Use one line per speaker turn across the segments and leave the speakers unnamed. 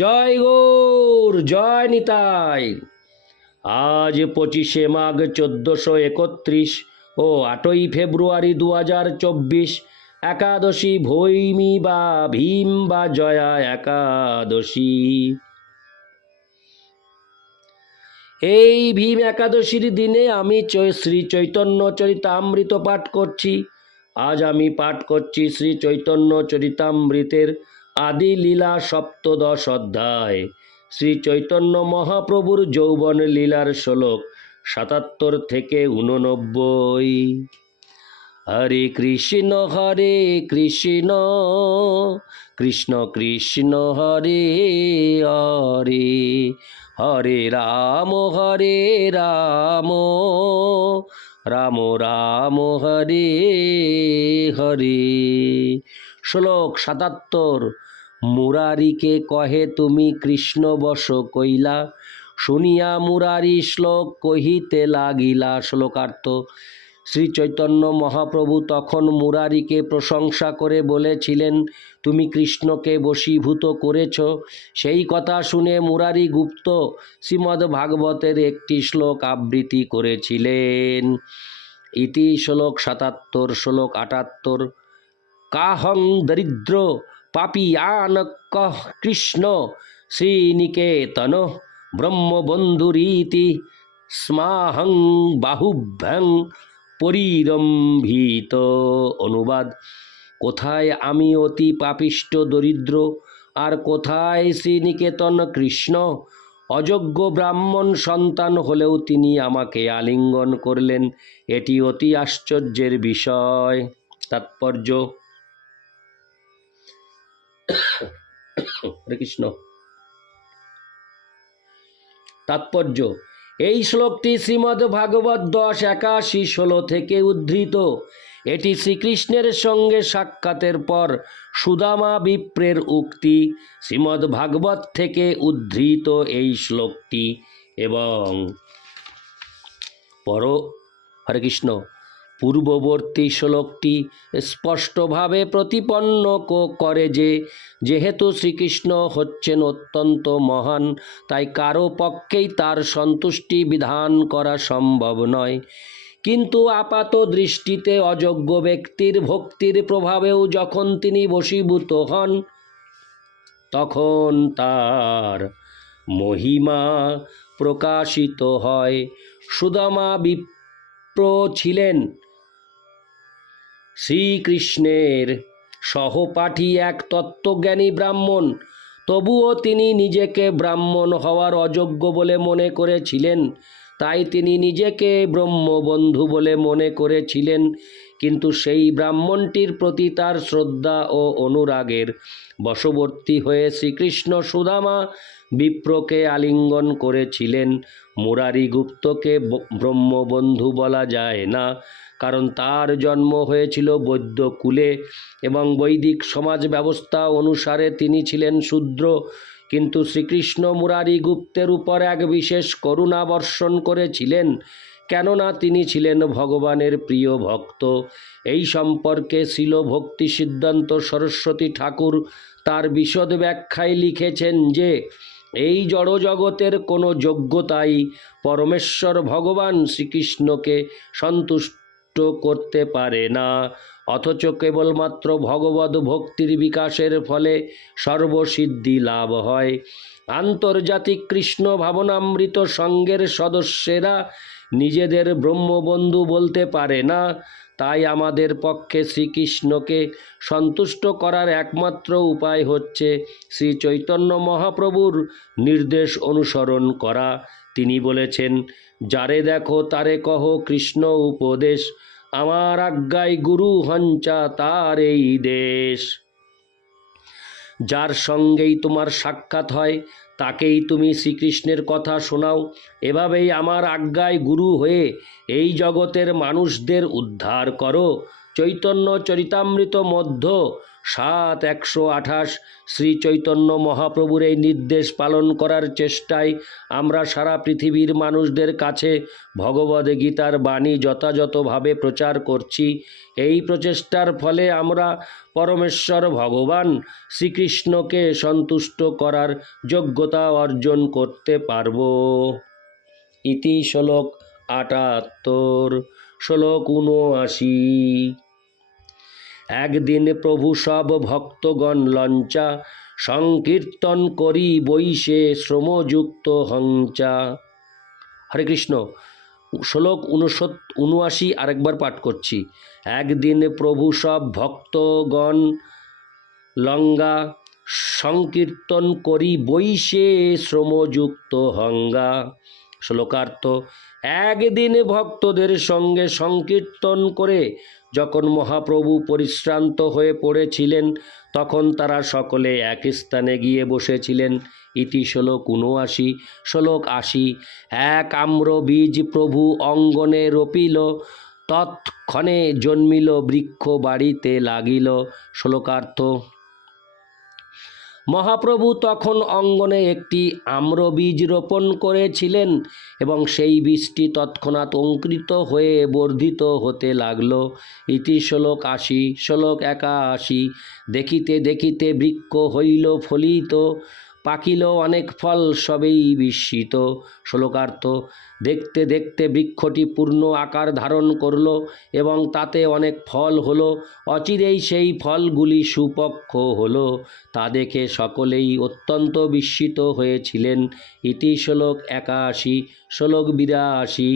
জয় গৌর জয় নিতাই আজ পঁচিশে মাঘ চোদ্দশো একত্রিশ ও আটই ফেব্রুয়ারি দু হাজার চব্বিশ একাদশী ভৈমি বা ভীম বা জয়া একাদশী এই ভীম একাদশীর দিনে আমি শ্রী চৈতন্য চরিতামৃত পাঠ করছি আজ আমি পাঠ করছি শ্রী চৈতন্য চরিতামৃতের আদি লীলা সপ্তদশ অধ্যায় শ্রী চৈতন্য মহাপ্রভুর যৌবন লীলার শ্লোক সাতাত্তর থেকে উননব্বই হরে কৃষ্ণ হরে কৃষ্ণ কৃষ্ণ কৃষ্ণ হরে হরে হরে রাম হরে রাম রাম রাম হরে হরে শ্লোক সাতাত্তর মুরারিকে কহে তুমি কৃষ্ণ বস কইলা শুনিয়া মুরারি শ্লোক কহিতে লাগিলা শ্লোকার্থ শ্রী চৈতন্য মহাপ্রভু তখন মুরারিকে প্রশংসা করে বলেছিলেন তুমি কৃষ্ণকে বশীভূত করেছ সেই কথা শুনে মুরারি গুপ্ত শ্রীমদ্ ভাগবতের একটি শ্লোক আবৃত্তি করেছিলেন ইতি শ্লোক সাতাত্তর শ্লোক আটাত্তর কাহং দরিদ্র পাপিয়ানক কৃষ্ণ শ্রীনিকেতন ব্রহ্মবন্ধুরীতি স্মাহং বাহুভ্যাং পরিরম্ভিত অনুবাদ কোথায় আমি অতি পাপিষ্ট দরিদ্র আর কোথায় শ্রীনিকেতন কৃষ্ণ অযোগ্য ব্রাহ্মণ সন্তান হলেও তিনি আমাকে আলিঙ্গন করলেন এটি অতি আশ্চর্যের বিষয় তাৎপর্য হরে কৃষ্ণ তাৎপর্য এই শ্লোকটি শ্রীমদ ভাগবত দশ একাশি ষোলো থেকে উদ্ধৃত এটি শ্রীকৃষ্ণের সঙ্গে সাক্ষাতের পর সুদামা বিপ্রের উক্তি শ্রীমদ ভাগবত থেকে উদ্ধৃত এই শ্লোকটি এবং পর হরে কৃষ্ণ পূর্ববর্তী শ্লোকটি স্পষ্টভাবে প্রতিপন্ন করে যে যেহেতু শ্রীকৃষ্ণ হচ্ছেন অত্যন্ত মহান তাই কারো পক্ষেই তার সন্তুষ্টি বিধান করা সম্ভব নয় কিন্তু আপাত দৃষ্টিতে অযোগ্য ব্যক্তির ভক্তির প্রভাবেও যখন তিনি বশীভূত হন তখন তার মহিমা প্রকাশিত হয় সুদামা বিপ্র ছিলেন শ্রীকৃষ্ণের সহপাঠী এক তত্ত্বজ্ঞানী ব্রাহ্মণ তবুও তিনি নিজেকে ব্রাহ্মণ হওয়ার অযোগ্য বলে মনে করেছিলেন তাই তিনি নিজেকে ব্রহ্মবন্ধু বলে মনে করেছিলেন কিন্তু সেই ব্রাহ্মণটির প্রতি তার শ্রদ্ধা ও অনুরাগের বশবর্তী হয়ে শ্রীকৃষ্ণ সুদামা বিপ্রকে আলিঙ্গন করেছিলেন মুরারি গুপ্তকে ব্রহ্মবন্ধু বলা যায় না কারণ তার জন্ম হয়েছিল বৈদ্য কুলে এবং বৈদিক সমাজ ব্যবস্থা অনুসারে তিনি ছিলেন শূদ্র কিন্তু শ্রীকৃষ্ণ মুরারি গুপ্তের উপর এক বিশেষ করুণা বর্ষণ করেছিলেন কেননা তিনি ছিলেন ভগবানের প্রিয় ভক্ত এই সম্পর্কে ছিল ভক্তি সিদ্ধান্ত সরস্বতী ঠাকুর তার বিশদ ব্যাখ্যায় লিখেছেন যে এই জড়জগতের কোনো যোগ্যতাই পরমেশ্বর ভগবান শ্রীকৃষ্ণকে সন্তুষ্ট করতে পারে না অথচ কেবলমাত্র ভগবত ভক্তির বিকাশের ফলে সর্বসিদ্ধি লাভ হয় আন্তর্জাতিক কৃষ্ণ ভাবনামৃত সঙ্গের সদস্যেরা নিজেদের ব্রহ্মবন্ধু বলতে পারে না তাই আমাদের পক্ষে শ্রীকৃষ্ণকে সন্তুষ্ট করার একমাত্র উপায় হচ্ছে শ্রী চৈতন্য মহাপ্রভুর নির্দেশ অনুসরণ করা তিনি বলেছেন যারে দেখো তারে কহ কৃষ্ণ উপদেশ আমার আজ্ঞায় গুরু হঞ্চা তার এই দেশ যার সঙ্গেই তোমার সাক্ষাৎ হয় তাকেই তুমি শ্রীকৃষ্ণের কথা শোনাও এভাবেই আমার আজ্ঞায় গুরু হয়ে এই জগতের মানুষদের উদ্ধার করো চৈতন্য চরিতামৃত মধ্য সাত একশো আঠাশ শ্রী চৈতন্য মহাপ্রভুর এই নির্দেশ পালন করার চেষ্টায় আমরা সারা পৃথিবীর মানুষদের কাছে ভগবদ গীতার বাণী যথাযথভাবে প্রচার করছি এই প্রচেষ্টার ফলে আমরা পরমেশ্বর ভগবান শ্রীকৃষ্ণকে সন্তুষ্ট করার যোগ্যতা অর্জন করতে পারব ইতি শ্লোক আটাত্তর শ্লোক উনআশি একদিন প্রভু সব ভক্তগণ লঞ্চা সংকীর্তন করি বৈশে শ্রমযুক্ত হংচা হরে কৃষ্ণ শ্লোক উনসত উনআশি আরেকবার পাঠ করছি একদিন প্রভু সব ভক্তগণ লঙ্গা সংকীর্তন করি বৈশে শ্রমযুক্ত হঙ্গা শ্লোকার্থ একদিন ভক্তদের সঙ্গে সংকীর্তন করে যখন মহাপ্রভু পরিশ্রান্ত হয়ে পড়েছিলেন তখন তারা সকলে এক স্থানে গিয়ে বসেছিলেন ইতি শ্লোক উনআশি শ্লোক আশি এক আম্র বীজ প্রভু অঙ্গনে রপিল তৎক্ষণে জন্মিল বৃক্ষ বাড়িতে লাগিল শ্লোকার্থ মহাপ্রভু তখন অঙ্গনে একটি আম্র বীজ রোপণ করেছিলেন এবং সেই বীজটি তৎক্ষণাৎ অঙ্কৃত হয়ে বর্ধিত হতে লাগল ইতি শ্লোক আশি শ্লোক একাশি দেখিতে দেখিতে বৃক্ষ হইল ফলিত পাকিল অনেক ফল সবেই বিস্মিত শ্লোকার্থ দেখতে দেখতে বৃক্ষটি পূর্ণ আকার ধারণ করল এবং তাতে অনেক ফল হলো অচিরেই সেই ফলগুলি সুপক্ষ হলো তা দেখে সকলেই অত্যন্ত বিস্মিত হয়েছিলেন ইতি শ্লোক একাশি শ্লোক বিরাশি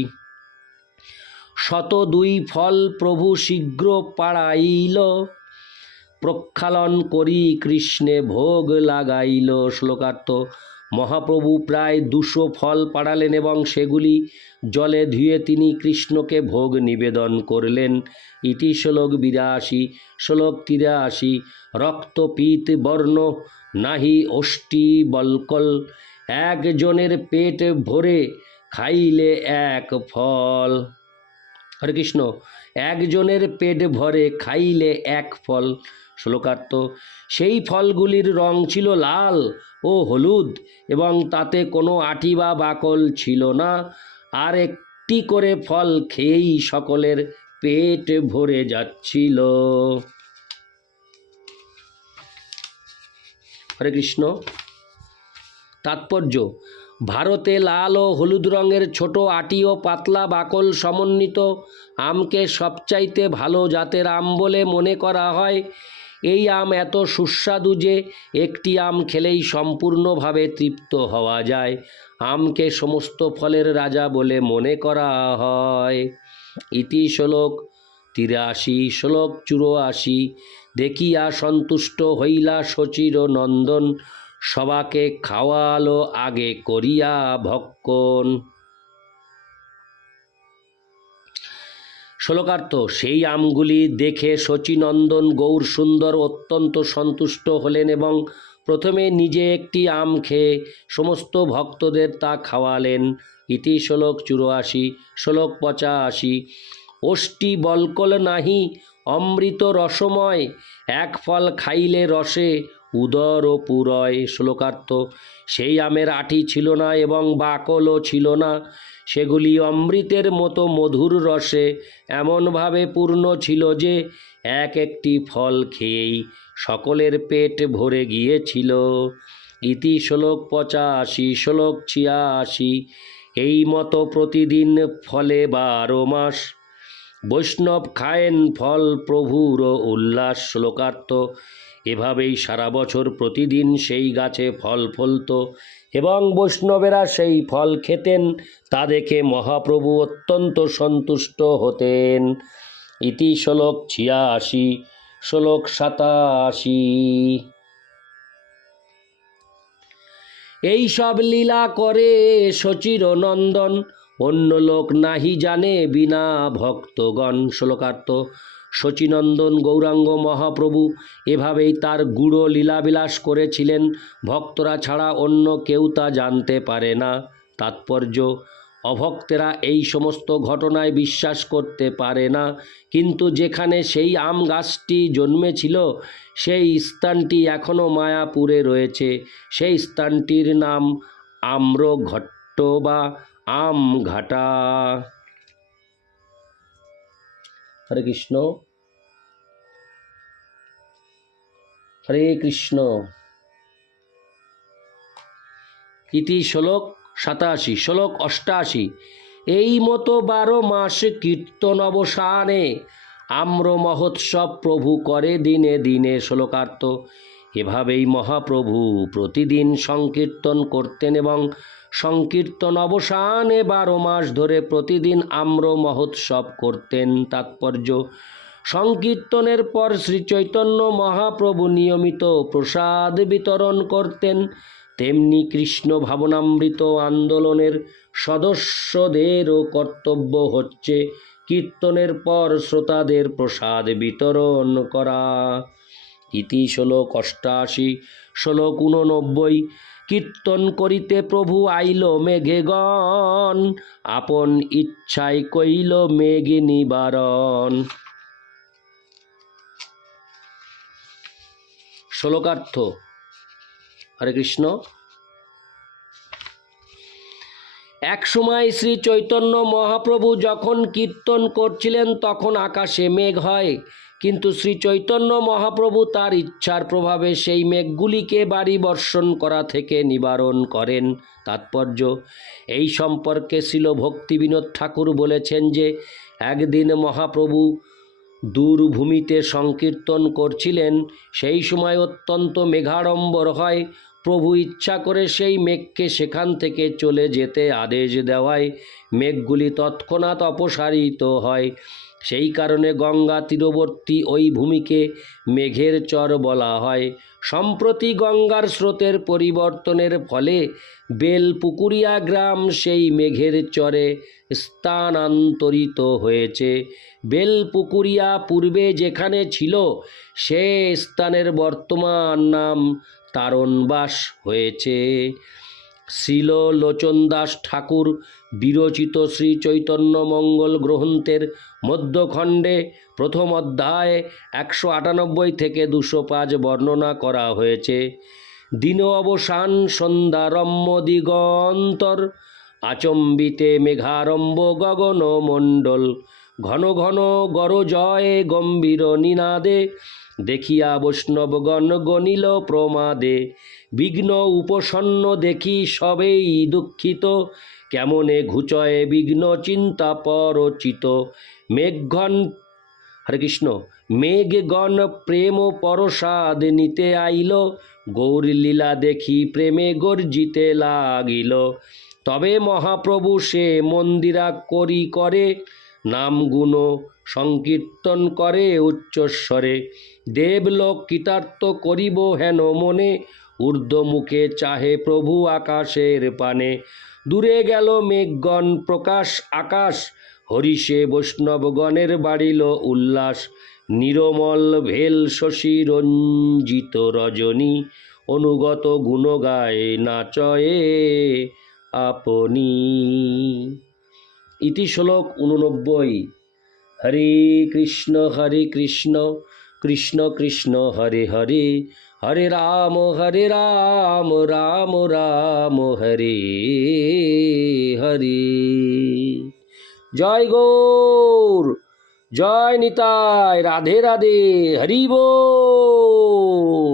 শত দুই ফল প্রভু শীঘ্র পাড়াইল প্রক্ষালন করি কৃষ্ণে ভোগ লাগাইল শ্লোকার্থ মহাপ্রভু প্রায় দুশো ফল পাড়ালেন এবং সেগুলি জলে ধুয়ে তিনি কৃষ্ণকে ভোগ নিবেদন করলেন ইতি শ্লোক বিরাশি শ্লোক তিরাশি রক্তপীত বর্ণ নাহি অষ্টি বলকল একজনের পেট ভরে খাইলে এক ফল হরে কৃষ্ণ একজনের পেট ভরে খাইলে এক ফল শ্লোকার্থ সেই ফলগুলির রং ছিল লাল ও হলুদ এবং তাতে কোনো আটি বা বাকল ছিল না আর একটি করে ফল খেয়েই সকলের পেট ভরে যাচ্ছিল হরে কৃষ্ণ তাৎপর্য ভারতে লাল ও হলুদ রঙের ছোট আটি ও পাতলা বাকল সমন্বিত আমকে সবচাইতে ভালো জাতের আম বলে মনে করা হয় এই আম এত সুস্বাদু যে একটি আম খেলেই সম্পূর্ণভাবে তৃপ্ত হওয়া যায় আমকে সমস্ত ফলের রাজা বলে মনে করা হয় ইতি শ্লোক তিরাশি শ্লোক চুরাশি দেখিয়া সন্তুষ্ট হইলা শচির নন্দন সবাকে খাওয়ালো আগে করিয়া ভক্ষণ শ্লোকার্থ সেই আমগুলি দেখে শচীনন্দন গৌর সুন্দর অত্যন্ত সন্তুষ্ট হলেন এবং প্রথমে নিজে একটি আম খেয়ে সমস্ত ভক্তদের তা খাওয়ালেন ইতি শ্লোক চুরাশি শ্লোক পঁচাশি অষ্টি বলকল নাহি অমৃত রসময় এক ফল খাইলে রসে উদর ও পুরয় শ্লোকার্থ সেই আমের আটি ছিল না এবং বাকলও ছিল না সেগুলি অমৃতের মতো মধুর রসে এমনভাবে পূর্ণ ছিল যে এক একটি ফল খেয়েই সকলের পেট ভরে গিয়েছিল ইতি শ্লোক পঁচাশি শ্লোক ছিয়াশি এই মতো প্রতিদিন ফলে বারো মাস বৈষ্ণব খায়েন ফল প্রভুর উল্লাস শ্লোকার্থ এভাবেই সারা বছর প্রতিদিন সেই গাছে ফল ফলত এবং বৈষ্ণবেরা সেই ফল খেতেন তা দেখে মহাপ্রভু অত্যন্ত সন্তুষ্ট হতেন ইতি শ্লোক ছিয়াশি শ্লোক সাতাশি এই সব লীলা করে সচির নন্দন অন্য লোক নাহি জানে বিনা ভক্তগণ শ্লোকার্থ শচীনন্দন গৌরাঙ্গ মহাপ্রভু এভাবেই তার গূঢ় লীলাবিলাস করেছিলেন ভক্তরা ছাড়া অন্য কেউ তা জানতে পারে না তাৎপর্য অভক্তেরা এই সমস্ত ঘটনায় বিশ্বাস করতে পারে না কিন্তু যেখানে সেই আম গাছটি জন্মেছিল সেই স্থানটি এখনও মায়াপুরে রয়েছে সেই স্থানটির নাম আম্রঘট্ট বা আমঘাটা হরে কৃষ্ণ হরে কৃষ্ণ ইতি শ্লোক সাতাশি শ্লোক অষ্টাশি এই মতো বারো মাস কীর্তন অবসানে আম্র মহোৎসব প্রভু করে দিনে দিনে শ্লোকার্থ এভাবেই মহাপ্রভু প্রতিদিন সংকীর্তন করতেন এবং সংকীর্তন অবসানে বারো মাস ধরে প্রতিদিন আম্র মহোৎসব করতেন তাৎপর্য সংকীর্তনের পর শ্রী চৈতন্য মহাপ্রভু নিয়মিত প্রসাদ বিতরণ করতেন তেমনি কৃষ্ণ ভাবনামৃত আন্দোলনের সদস্যদেরও কর্তব্য হচ্ছে কীর্তনের পর শ্রোতাদের প্রসাদ বিতরণ করা ইতি ষোলো কষ্টাশি শ্লোক উননব্বই কীর্তন করিতে প্রভু আইল মেঘে গণ আপন ইচ্ছায় কইল মেঘে নিবারণ শ্লোকার্থ হরে কৃষ্ণ এক সময় শ্রী চৈতন্য মহাপ্রভু যখন কীর্তন করছিলেন তখন আকাশে মেঘ হয় কিন্তু শ্রী চৈতন্য মহাপ্রভু তার ইচ্ছার প্রভাবে সেই মেঘগুলিকে বাড়ি বর্ষণ করা থেকে নিবারণ করেন তাৎপর্য এই সম্পর্কে ছিল ভক্তি বিনোদ ঠাকুর বলেছেন যে একদিন মহাপ্রভু দূরভূমিতে সংকীর্তন করছিলেন সেই সময় অত্যন্ত মেঘাড়ম্বর হয় প্রভু ইচ্ছা করে সেই মেঘকে সেখান থেকে চলে যেতে আদেশ দেওয়ায় মেঘগুলি তৎক্ষণাৎ অপসারিত হয় সেই কারণে গঙ্গা তীরবর্তী ওই ভূমিকে মেঘের চর বলা হয় সম্প্রতি গঙ্গার স্রোতের পরিবর্তনের ফলে বেলপুকুরিয়া গ্রাম সেই মেঘের চরে স্থানান্তরিত হয়েছে বেলপুকুরিয়া পূর্বে যেখানে ছিল সে স্থানের বর্তমান নাম তারণবাস হয়েছে শিল লোচন দাস ঠাকুর বিরচিত শ্রী চৈতন্য মঙ্গল গ্রন্থের মধ্যখণ্ডে প্রথম অধ্যায় একশো আটানব্বই থেকে দুশো পাঁচ বর্ণনা করা হয়েছে দিন অবসান সন্ধ্যা রম্য দিগন্তর আচম্বিতে মেঘারম্ভ গগন মণ্ডল ঘন ঘন গরজয়ে গম্ভীর নিনাদে দেখিয়া বৈষ্ণবগণ গণিল প্রমাদে বিঘ্ন উপসন্ন দেখি সবেই দুঃখিত কেমনে ঘুচয়ে বিঘ্ন চিন্তা পরচিত মেঘগণ হরে কৃষ্ণ মেঘগণ প্রেম পরসাদ নিতে আইল গৌরলীলা দেখি প্রেমে গর্জিতে লাগিল তবে মহাপ্রভু সে মন্দিরা করি করে নাম গুণ সংকীর্তন করে উচ্চস্বরে দেবলোক কৃতার্থ করিব হেন মনে ঊর্ধ্বমুখে চাহে প্রভু আকাশের পানে দূরে গেল মেঘগণ প্রকাশ আকাশ হরিষে বৈষ্ণবগণের বাড়িল উল্লাস নিরমল ভেল শশী রঞ্জিত রজনী অনুগত গুণগায় নাচয়ে আপনি ইতি শ্লোক উননব্বই হরে কৃষ্ণ হরে কৃষ্ণ কৃষ্ণ কৃষ্ণ হরে হরে হরে রাম হরে রাম রাম রাম হরে হরে জয় গৌর জয় নিতাই রাধে রাধে হরি বল